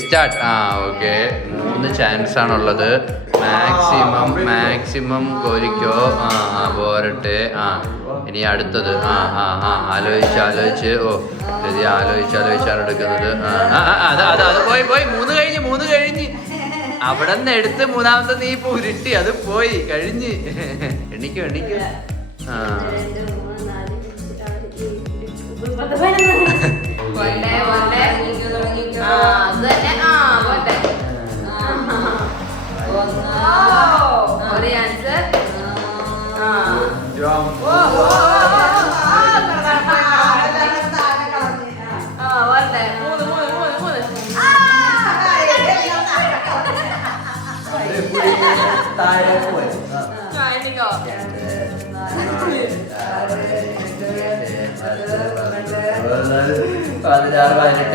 Start. Okay, 3 chance ആണുള്ളത്. Maximum കോരിക്കോ. പോരട്ടെ. ഇനി അടുത്തത്. ആലോചിച്ച്. ശരി, ആലോചിച്ചാണ് എടുക്കുന്നത്. അത് പോയി 3 കഴിഞ്ഞ് അവിടെ നിന്ന് എടുത്ത് 3ാമത്തെ നീ ഇപ്പൊ ഉരുട്ടി. അത് പോയി കഴിഞ്ഞ്. എണ്ണിക്കും. Kalau tidak banyak